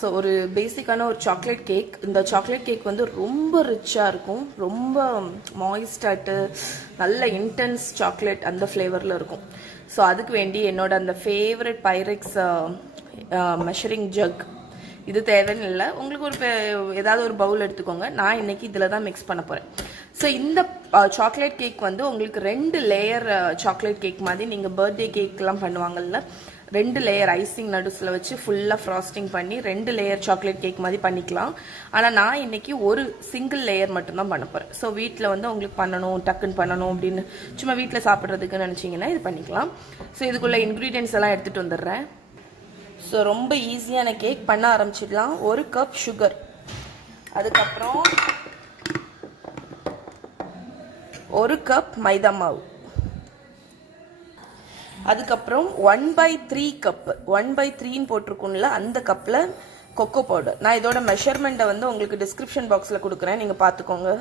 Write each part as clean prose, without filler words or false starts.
So ஒரு பேசிக்கான ஒரு சாக்லேட் கேக். இந்த சாக்லேட் கேக் வந்து ரொம்ப ரிச்சாக இருக்கும், ரொம்ப மாய்ஸ்டாட்டு, நல்ல இன்டென்ஸ் சாக்லேட் அந்த ஃப்ளேவரில் இருக்கும். ஸோ அதுக்கு வேண்டி என்னோட அந்த ஃபேவரட் பைரெக்ஸ் மெஷரிங் ஜக் இது தேவைன்னு இல்லை. உங்களுக்கு ஒரு ஏதாவது ஒரு பவுல் எடுத்துக்கோங்க. நான் இன்னைக்கு இதில் தான் மிக்ஸ் பண்ண போகிறேன். ஸோ இந்த சாக்லேட் கேக் வந்து உங்களுக்கு 2 லேயர் சாக்லேட் கேக் மாதிரி, நீங்கள் பர்த்டே கேக்லாம் பண்ணுவாங்கல்ல, 2 லேயர் ஐசிங் நடுஸில் வச்சு ஃபுல்லாக ஃப்ராஸ்டிங் பண்ணி 2 லேயர் சாக்லேட் கேக் மாதிரி பண்ணிக்கலாம். ஆனால் நான் இன்னைக்கு ஒரு சிங்கிள் லேயர் மட்டும்தான் பண்ண போகிறேன். ஸோ வீட்டில் வந்து உங்களுக்கு பண்ணணும், டக்குன்னு பண்ணணும் அப்படின்னு சும்மா வீட்டில் சாப்பிட்றதுக்குன்னு நினச்சிங்கன்னா இது பண்ணிக்கலாம். ஸோ இதுக்குள்ள இன்க்ரீடியன்ஸ் எல்லாம் எடுத்துகிட்டு வந்துடுறேன். ஸோ ரொம்ப ஈஸியான கேக் பண்ண ஆரம்பிச்சிடலாம். 1 கப் சுகர், அதுக்கப்புறம் 1 கப் மைதா மாவு, அதுக்கப்புறம் 1/3 கப், 1/3ன்னு போட்டிருக்கும்ல அந்த கப்பில் கொக்கோ பவுடர். நான் இதோட மெஷர்மெண்ட்டை வந்து உங்களுக்கு டிஸ்கிரிப்ஷன் பாக்ஸில் கொடுக்குறேன், நீங்கள் பார்த்துக்கோங்க.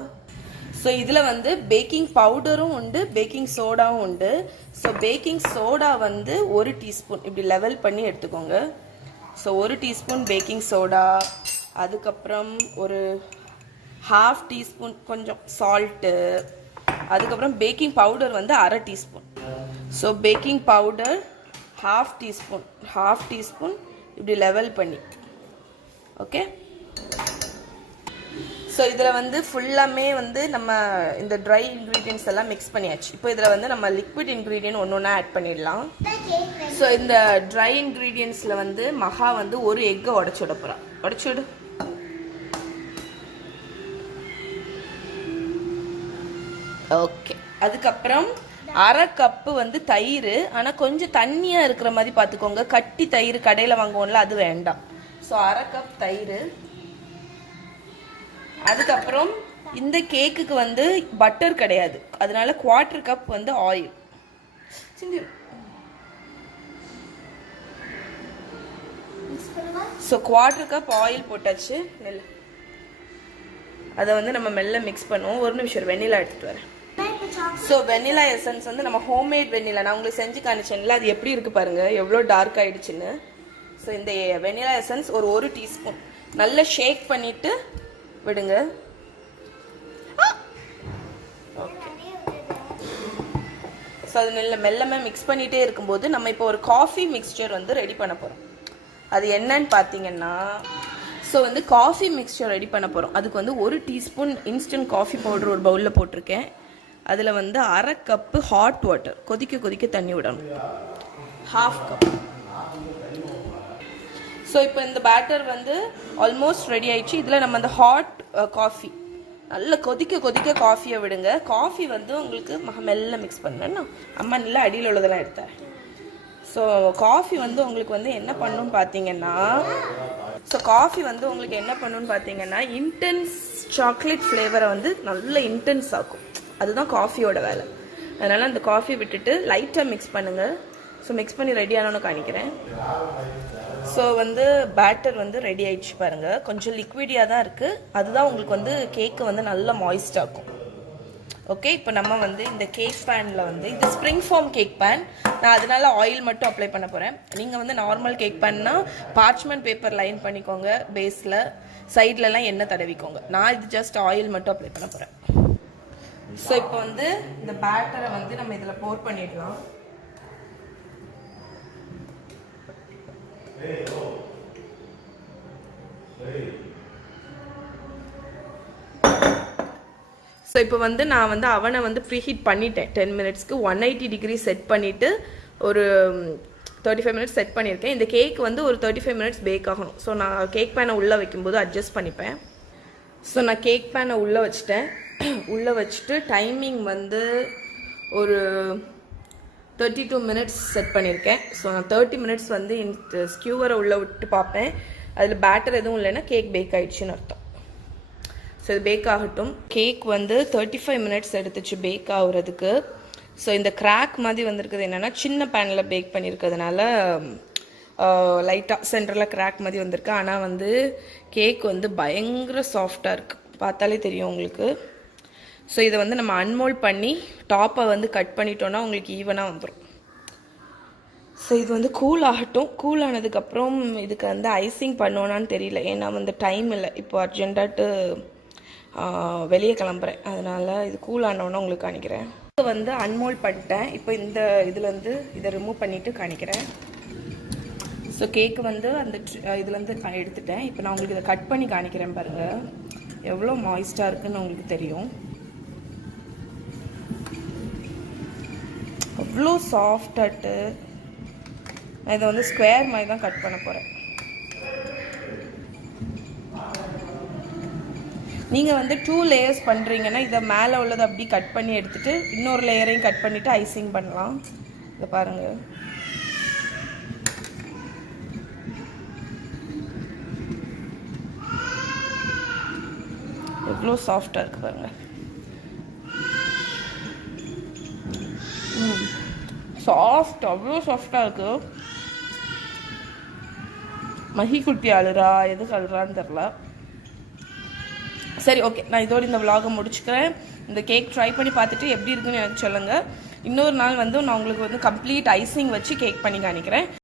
ஸோ இதில் வந்து பேக்கிங் பவுடரும் உண்டு, பேக்கிங் சோடாவும் உண்டு. ஸோ பேக்கிங் சோடா வந்து 1 டீஸ்பூன் இப்படி லெவல் பண்ணி எடுத்துக்கோங்க. ஸோ 1 டீஸ்பூன் பேக்கிங் சோடா, அதுக்கப்புறம் ஒரு 1/2 டீஸ்பூன் கொஞ்சம் சால்ட்டு, அதுக்கப்புறம் பேக்கிங் பவுடர் வந்து 1/2 teaspoon. So baking powder 1/2 teaspoon இப்படி லெவல் பண்ணி, ஓகே. ஸோ இதில் வந்து ஃபுல்லாமே வந்து நம்ம இந்த ட்ரை இன்க்ரீடியன்ஸ் எல்லாம் மிக்ஸ் பண்ணியாச்சு. இப்போ இதில் வந்து நம்ம லிக்விட் இன்க்ரீடியன்ட் ஒன்று ஒன்றா ஆட் பண்ணிடலாம். ஸோ இந்த ட்ரை இன்க்ரீடியன்ஸில் வந்து மகா வந்து ஒரு எக்கை உடச்சி விட போகிறான். உடச்சி விடு. ஓகே. அதுக்கப்புறம் 1/2 கப்பு வந்து தயிர், ஆனால் கொஞ்சம் தண்ணியாக இருக்கிற மாதிரி பார்த்துக்கோங்க. கட்டி தயிர் கடையில் வாங்குவோம்ல அது வேண்டாம். ஸோ 1/2 கப் தயிர். அதுக்கப்புறம் இந்த கேக்குக்கு வந்து பட்டர் கிடையாது, அதனால 1/4 கப் வந்து ஆயில். ஸோ 1/4 கப் ஆயில் போட்டாச்சு. அதை வந்து நம்ம மெல்ல மிக்ஸ் பண்ணுவோம். ஒரு நிமிஷம் வெண்ணிலா எடுத்துட்டு வரேன். ஸோ வெண்ணிலா எசன்ஸ் வந்து நம்ம ஹோம்மேட் வெண்ணிலா, நான் உங்களுக்கு செஞ்சு காணிச்சேன்ல, அது எப்படி இருக்கு பாருங்க, எவ்வளோ டார்க் ஆயிடுச்சுன்னு. ஸோ இந்த வெண்ணிலா எசன்ஸ் ஒரு 1 டீஸ்பூன் நல்லா ஷேக் பண்ணிட்டு விடுங்க. ஸோ அது மெல்லமே மிக்ஸ் பண்ணிகிட்டே இருக்கும்போது நம்ம இப்போ ஒரு காஃபி மிக்ஸ்சர் வந்து ரெடி பண்ண போகிறோம். அது என்னன்னு பார்த்தீங்கன்னா, ஸோ வந்து காஃபி மிக்ஸ்சர் ரெடி பண்ண போகிறோம். அதுக்கு வந்து 1 டீஸ்பூன் இன்ஸ்டன்ட் காஃபி பவுடர் ஒரு பவுலில் போட்டிருக்கேன். அதில் வந்து 1/2 கப்பு ஹாட் வாட்டர், கொதிக்க கொதிக்க தண்ணி விடணும், 1/2 கப். ஸோ இப்போ இந்த பேட்டர் வந்து ஆல்மோஸ்ட் ரெடி ஆயிடுச்சு. இதில் நம்ம அந்த ஹாட் காஃபி நல்லா கொதிக்க கொதிக்க காஃபியை விடுங்க. காஃபி வந்து உங்களுக்கு மெல்ல மிக்ஸ் பண்ணேன்னா, அம்மா நல்லா அடியில் உள்ளதெல்லாம் எடுத்தேன். ஸோ காஃபி வந்து உங்களுக்கு வந்து என்ன பண்ணணும்னு பார்த்தீங்கன்னா, இன்டென்ஸ் சாக்லேட் ஃப்ளேவரை வந்து நல்ல இன்டென்ஸ் ஆக்கும். அதுதான் காஃபியோட வேலை. அதனால் அந்த காஃபி விட்டுட்டு லைட்டாக மிக்ஸ் பண்ணுங்கள். ஸோ மிக்ஸ் பண்ணி ரெடி ஆனோன்னு காணிக்கிறேன். ஸோ வந்து பேட்டர் வந்து ரெடி ஆயிடுச்சு பாருங்கள். கொஞ்சம் லிக்விடியாக தான் இருக்குது, அதுதான் உங்களுக்கு வந்து கேக்கு வந்து நல்லா மாய்ஸ்ட் ஆக்கும். ஓகே. இப்போ நம்ம வந்து இந்த கேக் பேனில் வந்து, இது ஸ்ப்ரிங் ஃபார்ம் கேக் பேன், நான் அதனால ஆயில் மட்டும் அப்ளை பண்ண போகிறேன். நீங்கள் வந்து நார்மல் கேக் பேன்னா பார்ச்மெண்ட் பேப்பர் லைன் பண்ணிக்கோங்க, பேஸில் சைட்லலாம் எண்ணெய் தடவிக்கோங்க. நான் இது ஜஸ்ட் ஆயில் மட்டும் அப்ளை பண்ண போகிறேன். ஸோ இப்போ வந்து இந்த பேட்டரை வந்து நம்ம இதில் போர் பண்ணிடலாம். ஸோ இப்போ வந்து நான் வந்து அவனை வந்து ப்ரீஹீட் பண்ணிட்டேன். 10 மினிட்ஸ்க்கு 180 டிகிரி செட் பண்ணிவிட்டு ஒரு 35 மினிட்ஸ் செட் பண்ணியிருக்கேன். இந்த கேக் வந்து ஒரு 35 மினிட்ஸ் பேக் ஆகணும். ஸோ நான் கேக் பேனை உள்ளே வைக்கும்போது அட்ஜஸ்ட் பண்ணிப்பேன். ஸோ நான் கேக் பேனை உள்ளே வச்சுட்டேன். உள்ளே வச்சுட்டு டைமிங் வந்து ஒரு 32 மினிட்ஸ் செட் பண்ணியிருக்கேன். ஸோ நான் 30 மினிட்ஸ் வந்து இந்த ஸ்கியூவரை உள்ளே விட்டு பார்ப்பேன். அதில் பேட்டர் எதுவும் இல்லைன்னா கேக் பேக் ஆகிடுச்சின்னு அர்த்தம். ஸோ இது பேக் ஆகட்டும். கேக் வந்து 35 மினிட்ஸ் எடுத்துச்சு பேக் ஆகுறதுக்கு. ஸோ இந்த கிராக் மாதிரி வந்திருக்குது என்னென்னா, சின்ன பேனில் பேக் பண்ணியிருக்கிறதுனால லைட்டாக சென்டரில் கிராக் மாதிரி வந்திருக்கு. ஆனால் வந்து கேக் வந்து பயங்கர சாஃப்டாக இருக்குது, பார்த்தாலே தெரியும் உங்களுக்கு. ஸோ இதை வந்து நம்ம அன்மோல்ட் பண்ணி டாப்பை வந்து கட் பண்ணிட்டோன்னா உங்களுக்கு ஈவனாக வந்துடும். ஸோ இது வந்து கூல் ஆகட்டும். கூல் ஆனதுக்கப்புறம் இதுக்கு வந்து ஐசிங் பண்ணுவோனான்னு தெரியல, ஏன்னா வந்து டைம் இல்லை, இப்போ அர்ஜென்ட்டாட்டு வெளியே கிளம்புறேன், அதனால் இது கூல் ஆனோன்னு உங்களுக்கு காணிக்கிறேன். இது வந்து அன்மோல்ட் பண்ணிட்டேன். இப்போ இந்த இதுலேருந்து இதை ரிமூவ் பண்ணிவிட்டு காணிக்கிறேன். ஸோ கேக்கு வந்து அந்த இதுலேருந்து எடுத்துட்டேன். இப்போ நான் உங்களுக்கு இதை கட் பண்ணி காணிக்கிறேன் பாருங்கள், எவ்வளோ மாய்ஸ்டாக இருக்குதுன்னு உங்களுக்கு தெரியும். அவ்வளோ சாஃப்டாட்டு. நான் இதை வந்து ஸ்கொயர் மாதிரி தான் கட் பண்ண போகிறேன். நீங்கள் வந்து 2 லேயர்ஸ் பண்ணுறீங்கன்னா இதை மேலே உள்ளதை அப்படி கட் பண்ணி எடுத்துகிட்டு இன்னொரு லேயரையும் கட் பண்ணிவிட்டு ஐசிங் பண்ணலாம். இதை பாருங்கள், எவ்வளோ சாஃப்டாக இருக்குது பாருங்கள். சாஃப்ட், அவ்வளோ சாஃப்டாக இருக்குது. மஹி குட்டி அழுறா, எதுக்கு அழுறான்னு தெரில. சரி, ஓகே, நான் இதோடு இந்த விலாகை முடிச்சுக்கிறேன். இந்த கேக் ட்ரை பண்ணி பார்த்துட்டு எப்படி இருக்குன்னு எனக்கு சொல்லுங்கள். இன்னொரு நாள் வந்து நான் உங்களுக்கு வந்து கம்ப்ளீட் ஐசிங் வச்சு கேக் பண்ணி காணிக்கிறேன்.